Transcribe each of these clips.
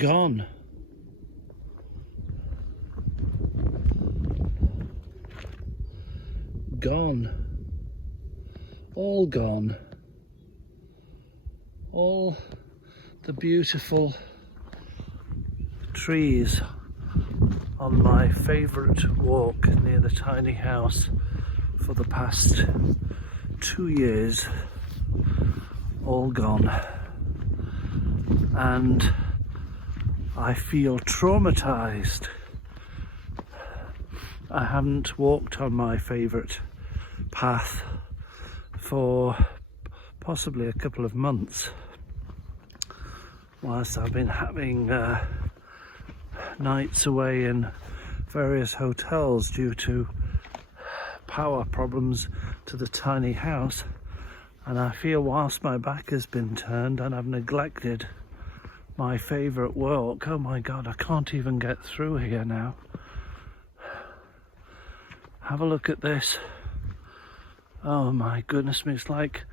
gone. Gone. All gone. All the beautiful trees on my favourite walk near the tiny house for the past 2 years, all gone. And I feel traumatized. I haven't walked on my favourite path for possibly a couple of months, whilst I've been having nights away in various hotels due to power problems to the tiny house. And I feel whilst my back has been turned and I've neglected my favourite walk, oh my god, I can't even get through here now. Have a look at this. Oh my goodness me, it's like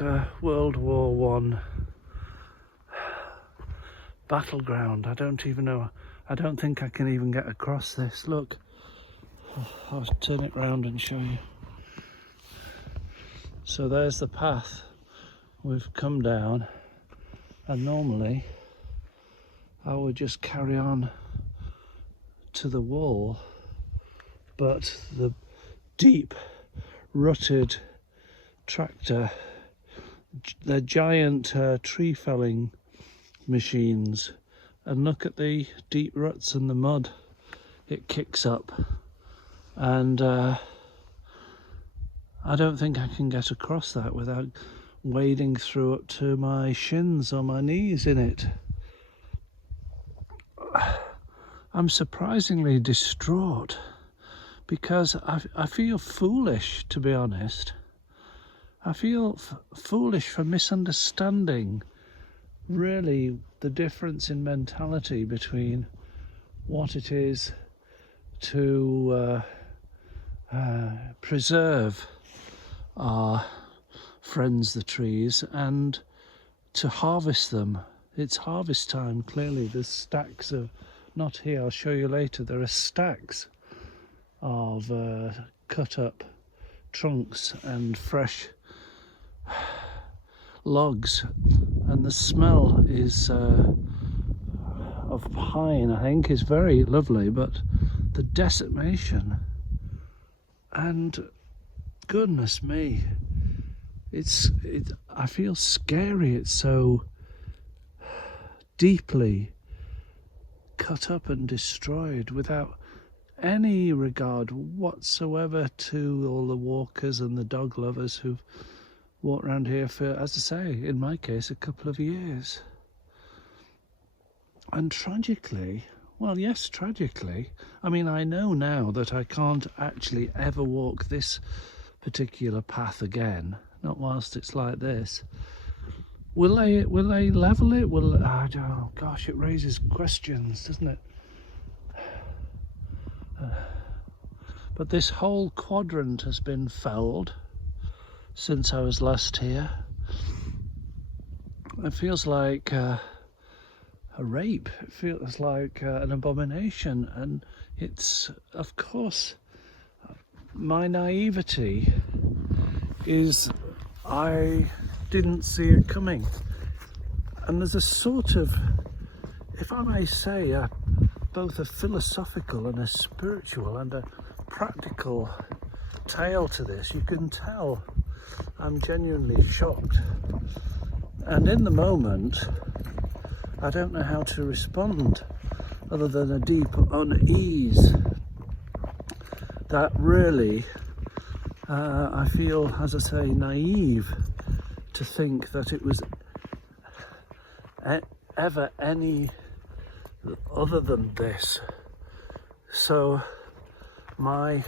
a World War One battleground. I don't even know, I don't think I can even get across this. Look, I'll turn it round and show you. So there's the path we've come down, and normally I would just carry on to the wall, but the deep rutted tractor, the giant tree felling machines, and look at the deep ruts and the mud it kicks up, and I don't think I can get across that without wading through up to my shins or my knees in it. I'm surprisingly distraught because I feel foolish, to be honest. I feel foolish for misunderstanding really the difference in mentality between what it is to preserve our friends the trees and to harvest them. It's harvest time, clearly. There's stacks of, not here, I'll show you later, there are stacks of cut up trunks and fresh logs, and the smell is of pine, I think, is very lovely, but the decimation, and goodness me, I feel scary. It's so deeply cut up and destroyed without any regard whatsoever to all the walkers and the dog lovers who've walked around here for, as I say, in my case, a couple of years. And tragically, well, yes, tragically, I mean, I know now that I can't actually ever walk this particular path again, not whilst it's like this. Will they level it? Oh gosh, it raises questions, doesn't it? But this whole quadrant has been felled since I was last here. It feels like a rape. It feels like an abomination, and it's, of course, my naivety is I didn't see it coming. And there's a sort of, if I may say, both a philosophical and a spiritual and a practical tale to this. You can tell I'm genuinely shocked. And in the moment, I don't know how to respond other than a deep unease that really, I feel, as I say, naive to think that it was ever any other than this. So my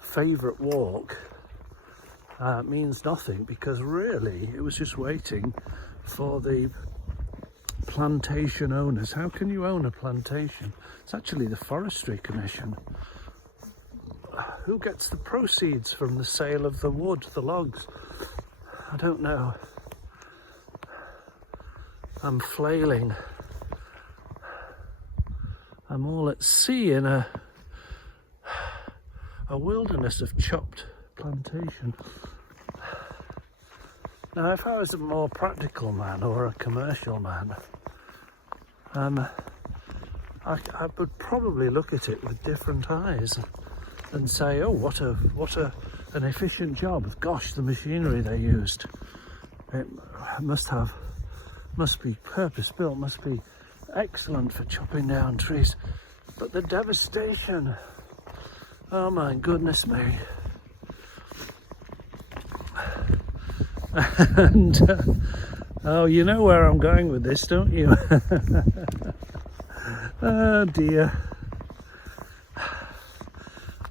favourite walk means nothing, because really it was just waiting for the plantation owners. How can you own a plantation? It's actually the Forestry Commission. Who gets the proceeds from the sale of the wood, the logs? I don't know. I'm flailing I'm all at sea in a wilderness of chopped plantation. Now, if I was a more practical man or a commercial man, I would probably look at it with different eyes and say, oh, what an efficient job. Gosh, the machinery they used. It must be purpose-built, must be excellent for chopping down trees. But the devastation, oh my goodness me. And, oh, you know where I'm going with this, don't you? Oh dear.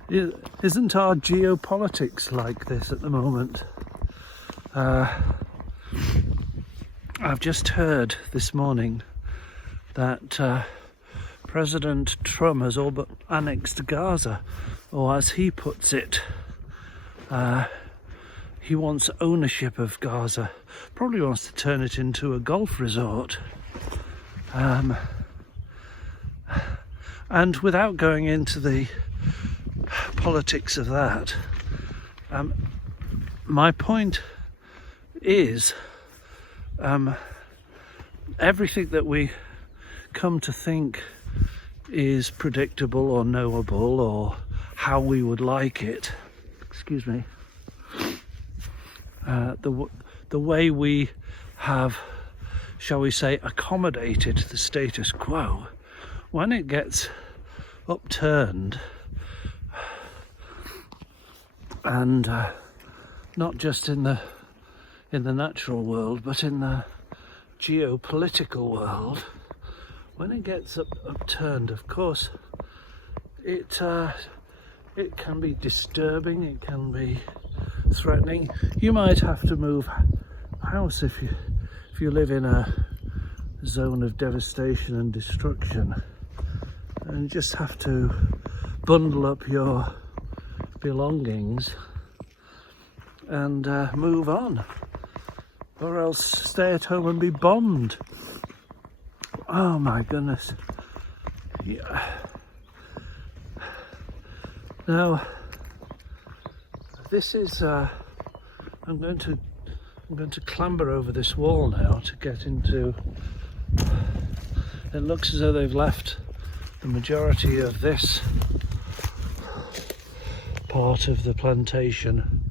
Isn't our geopolitics like this at the moment? I've just heard this morning that President Trump has all but annexed Gaza, or as he puts it, he wants ownership of Gaza. Probably wants to turn it into a golf resort. And without going into the politics of that, my point is everything that we come to think is predictable or knowable or how we would like it, excuse me, the way we have, shall we say, accommodated the status quo, when it gets upturned, and not just in the natural world, but in the geopolitical world, when it gets upturned, of course, it can be disturbing, it can be threatening. You might have to move house if you live in a zone of devastation and destruction, and just have to bundle up your belongings and move on, or else stay at home and be bombed. Oh my goodness. Yeah. Now this is I'm going to clamber over this wall now to get into. It looks as though they've left the majority of this part of the plantation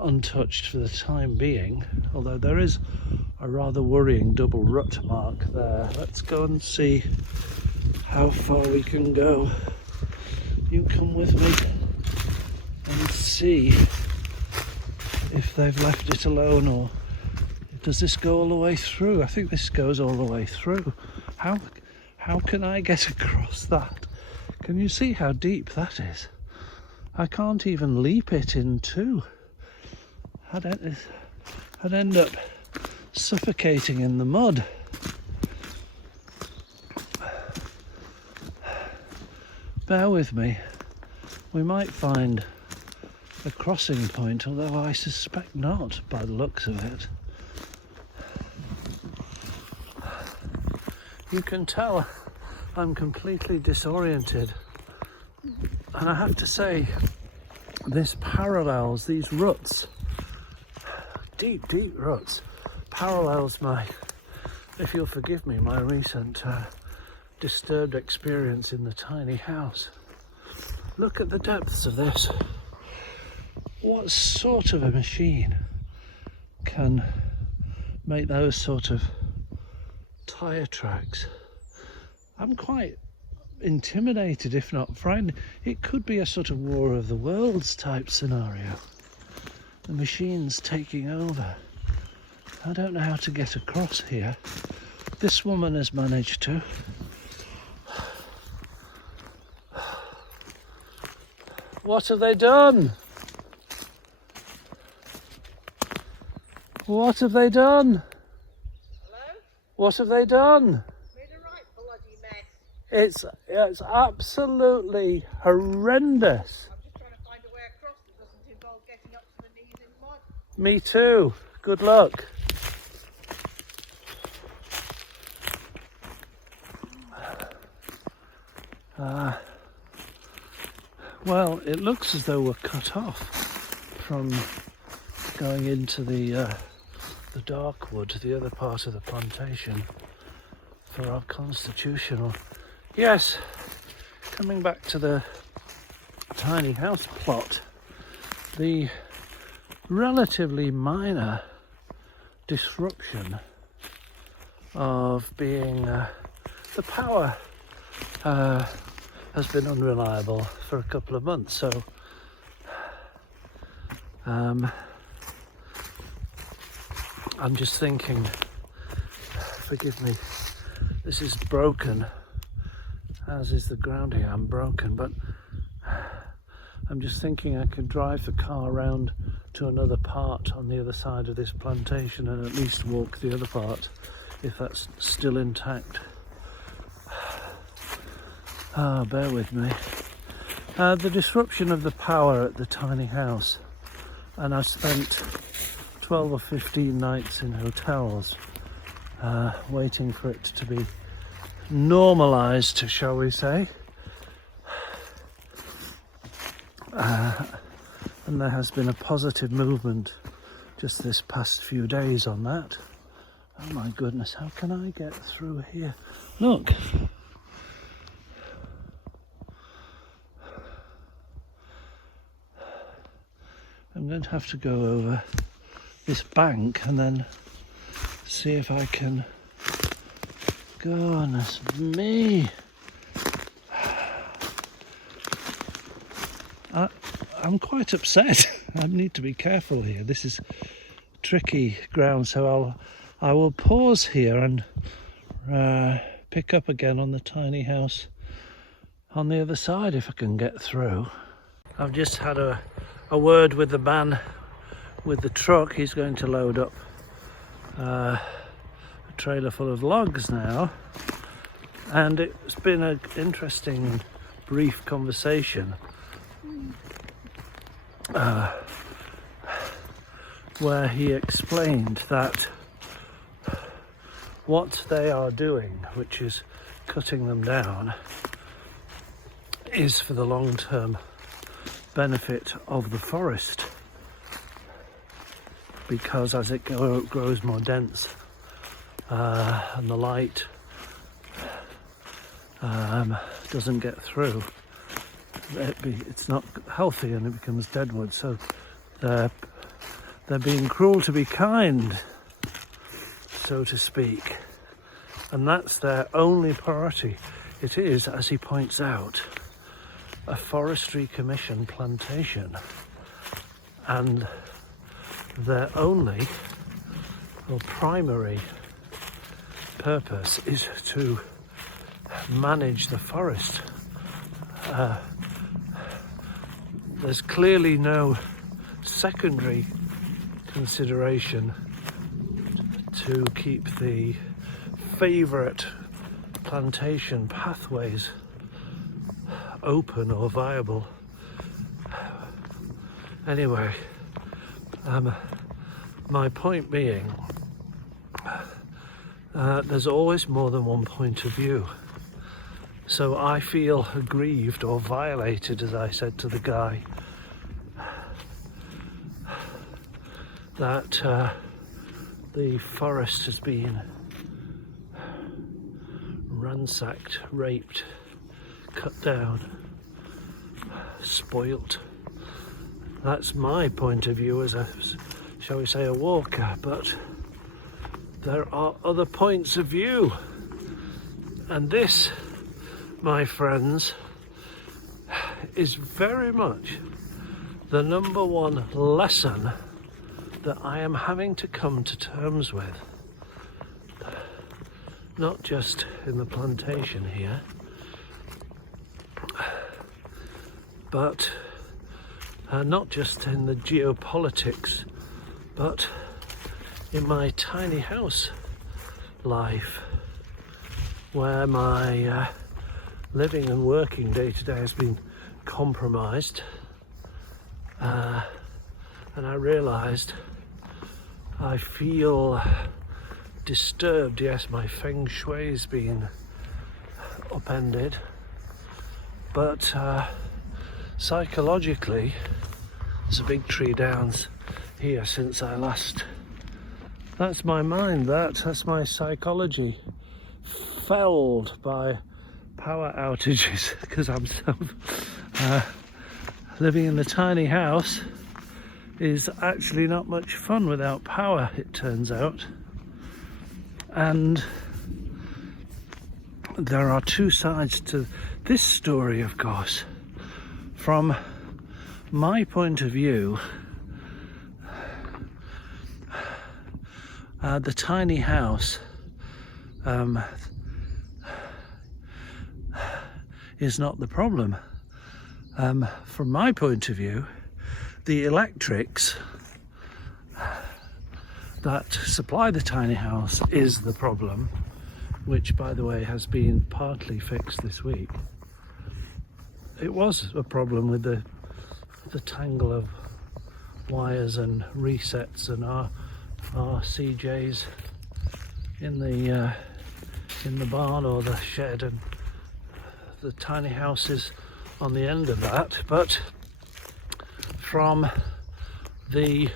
untouched for the time being, although there is a rather worrying double rut mark there. Let's go and see how far we can go. You come with me and see if they've left it alone, or does this go all the way through? I think this goes all the way through. How can I get across that? Can you see how deep that is? I can't even leap it in two. I'd end up suffocating in the mud. Bear with me. We might find a crossing point, although I suspect not by the looks of it. You can tell I'm completely disoriented, and I have to say this parallels, these ruts, deep ruts, parallels my, if you'll forgive me, my recent disturbed experience in the tiny house. Look at the depths of this. What sort of a machine can make those sort of tyre tracks? I'm quite intimidated, if not frightened. It could be a sort of War of the Worlds type scenario. The machine's taking over. I don't know how to get across here. This woman has managed to. What have they done? What have they done? Hello? What have they done? Made a right bloody mess. It's absolutely horrendous. I'm just trying to find a way across that doesn't involve getting up to the knees in mud. Me too. Good luck. Well, it looks as though we're cut off from going into the dark wood, the other part of the plantation, for our constitutional. Yes, coming back to the tiny house plot, the relatively minor disruption of being the power has been unreliable for a couple of months, so I'm just thinking, forgive me, this is broken, as is the ground here. I'm broken, but I'm just thinking I could drive the car around to another part on the other side of this plantation and at least walk the other part if that's still intact. Bear with me. The disruption of the power at the tiny house, and I've spent 12 or 15 nights in hotels waiting for it to be normalised, shall we say. And there has been a positive movement just this past few days on that. Oh my goodness, how can I get through here? Look. I'm going to have to go over this bank and then see if I can. Goodness me. I'm quite upset. I need to be careful here. This is tricky ground, so I will pause here and pick up again on the tiny house on the other side if I can get through. I've just had a word with the man with the truck. He's going to load up a trailer full of logs now, and it's been an interesting brief conversation where he explained that what they are doing, which is cutting them down, is for the long-term benefit of the forest, because as it grows more dense and the light doesn't get through, it's not healthy and it becomes deadwood. So they're being cruel to be kind, so to speak, and that's their only priority. It is, as he points out, a forestry commission plantation, and their only or primary purpose is to manage the forest. There's clearly no secondary consideration to keep the favourite plantation pathways open or viable. Anyway, my point being, there's always more than one point of view. So I feel aggrieved or violated, as I said to the guy, that the forest has been ransacked, raped, cut down, spoilt. That's my point of view as a, shall we say, a walker, but there are other points of view, and this, my friends, is very much the number one lesson that I am having to come to terms with, not just in the plantation here, but not just in the geopolitics, but in my tiny house life, where my living and working day to day has been compromised, and I realised I feel disturbed. Yes, my feng shui's been upended, but psychologically there's a big tree down here since I last. That's my mind, that's my psychology, felled by power outages, because I'm so living in the tiny house is actually not much fun without power, it turns out. And there are two sides to this story, of course. From my point of view, the tiny house is not the problem. From my point of view, the electrics that supply the tiny house is the problem, which, by the way, has been partly fixed this week. It was a problem with the tangle of wires and resets and our CJs in the barn or the shed, and the tiny house is on the end of that. But from the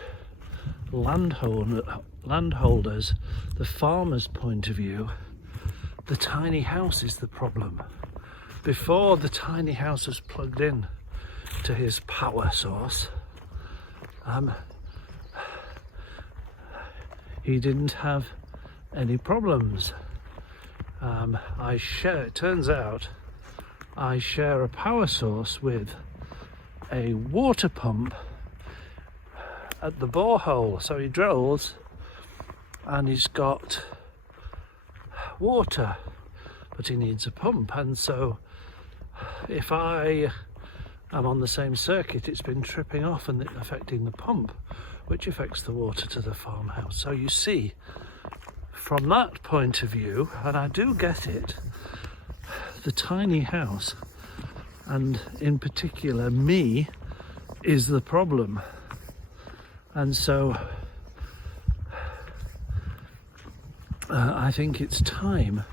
landholders, the farmers' point of view, the tiny house is the problem. Before the tiny house was plugged in to his power source, he didn't have any problems. It turns out I share a power source with a water pump at the borehole. So he drills and he's got water, but he needs a pump. And so if I am on the same circuit, it's been tripping off and affecting the pump, which affects the water to the farmhouse. So you see, from that point of view, and I do get it, the tiny house, and in particular me, is the problem. And so I think it's time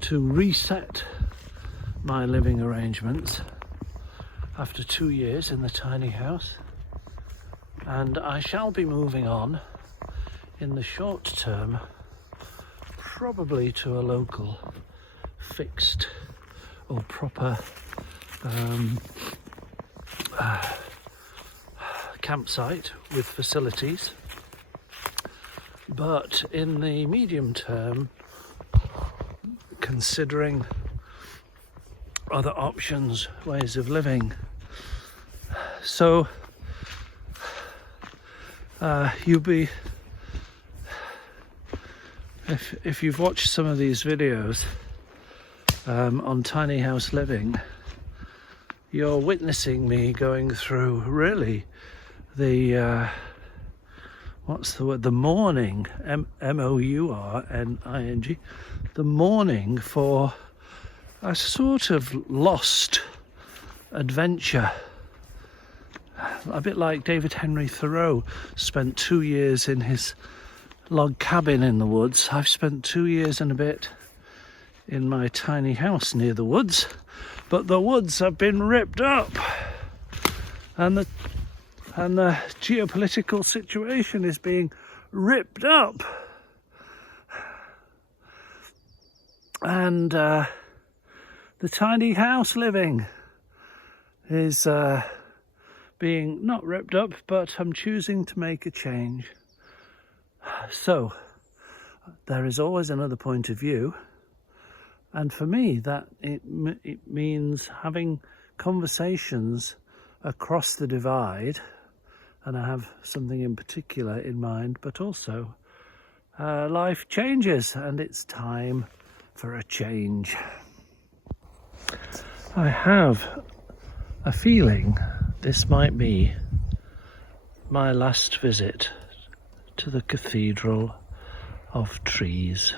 to reset my living arrangements after 2 years in the tiny house, and I shall be moving on in the short term, probably to a local fixed or proper campsite with facilities. But in the medium term, considering other options, ways of living. So you'll be, if you've watched some of these videos on tiny house living, you're witnessing me going through really the what's the word, the mourning, mourning, the mourning for a sort of lost adventure. A bit like David Henry Thoreau spent 2 years in his log cabin in the woods. I've spent 2 years and a bit in my tiny house near the woods, but the woods have been ripped up, and the geopolitical situation is being ripped up, and the tiny house living is being not ripped up, but I'm choosing to make a change. So there is always another point of view, and for me that it means having conversations across the divide, and I have something in particular in mind, but also life changes and it's time for a change. I have a feeling this might be my last visit to the Cathedral of Trees.